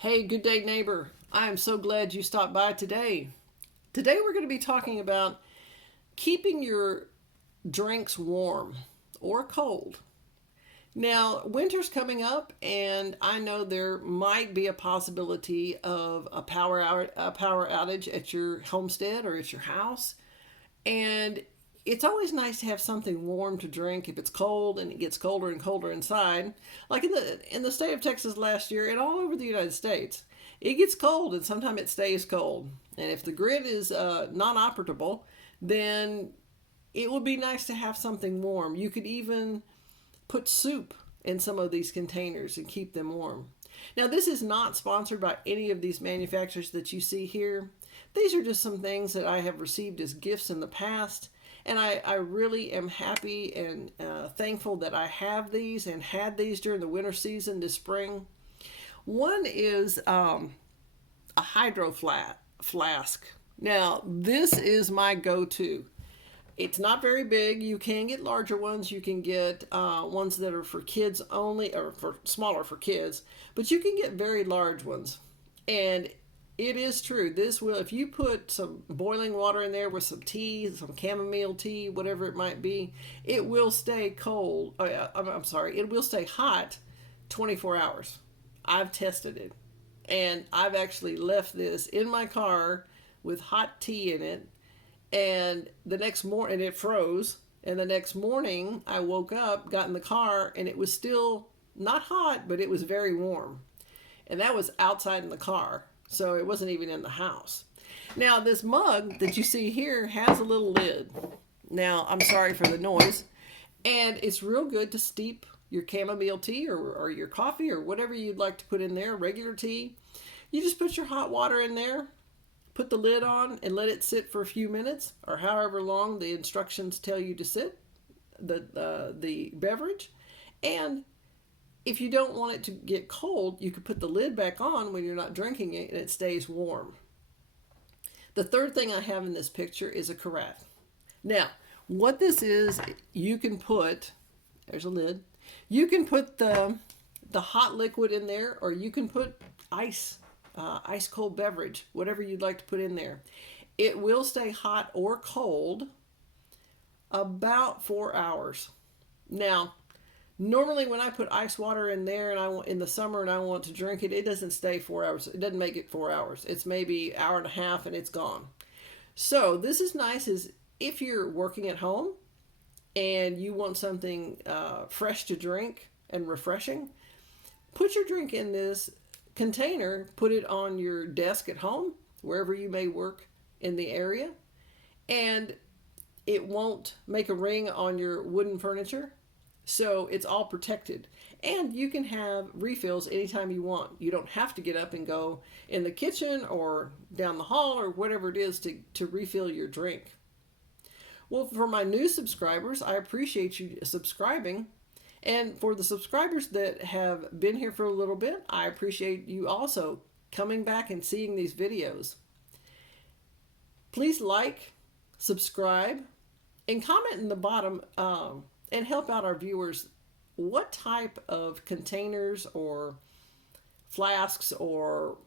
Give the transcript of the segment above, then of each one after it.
Hey, good day, neighbor. I am so glad you stopped by today. Today, we're going to be talking about keeping your drinks warm or cold. Now, winter's coming up, and I know there might be a possibility of a power outage at your homestead or at your house. And it's always nice to have something warm to drink if it's cold and it gets colder and colder inside. Like in the state of Texas last year and all over the United States, it gets cold and sometimes it stays cold. And if the grid is non-operable, then it would be nice to have something warm. You could even put soup in some of these containers and keep them warm. Now, this is not sponsored by any of these manufacturers that you see here. These are just some things that I have received as gifts in the past, and I really am happy and thankful that I have these and had these during the winter season this spring. One is a flask. Now, this is my go-to. It's not very big. You can get larger ones. You can get ones that are for kids only, or for smaller for kids. But you can get very large ones. And it is true. This will, if you put some boiling water in there with some tea, some chamomile tea, whatever it might be, it will stay cold. I'm sorry, it will stay hot 24 hours. I've tested it. And I've actually left this in my car with hot tea in it, and the next morning it froze, and the next morning I woke up, got in the car, and it was still not hot, but it was very warm. And that was outside in the car, so it wasn't even in the house. Now, this mug that you see here has a little lid. Now, I'm sorry for the noise. And it's real good to steep your chamomile tea or your coffee or whatever you'd like to put in there, regular tea. You just put your hot water in there, put the lid on, and let it sit for a few minutes or however long the instructions tell you to sit the beverage. And if you don't want it to get cold, you could put the lid back on when you're not drinking it and it stays warm. The third thing I have in this picture is a carafe. Now, what this is, you can put, there's a lid, you can put the hot liquid in there, or you can put ice cold beverage, whatever you'd like to put in there. It will stay hot or cold about 4 hours. Now, normally when I put ice water in there and in the summer and I want to drink it, it doesn't stay 4 hours. It doesn't make it 4 hours. It's maybe an hour and a half and it's gone. So this is nice is if you're working at home and you want something fresh to drink and refreshing, put your drink in this container, put it on your desk at home, wherever you may work in the area, and it won't make a ring on your wooden furniture, so it's all protected. And you can have refills anytime you want. You don't have to get up and go in the kitchen or down the hall or whatever it is to refill your drink. Well, for my new subscribers, I appreciate you subscribing. And for the subscribers that have been here for a little bit, I appreciate you also coming back and seeing these videos. Please like, subscribe, and comment in the bottom and help out our viewers what type of containers or flasks or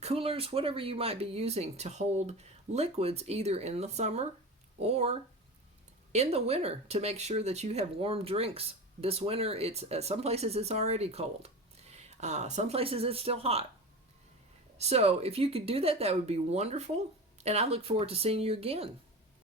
coolers, whatever you might be using to hold liquids either in the summer or in the winter to make sure that you have warm drinks. This winter, it's some places it's already cold. Some places it's still hot. So if you could do that, that would be wonderful. And I look forward to seeing you again.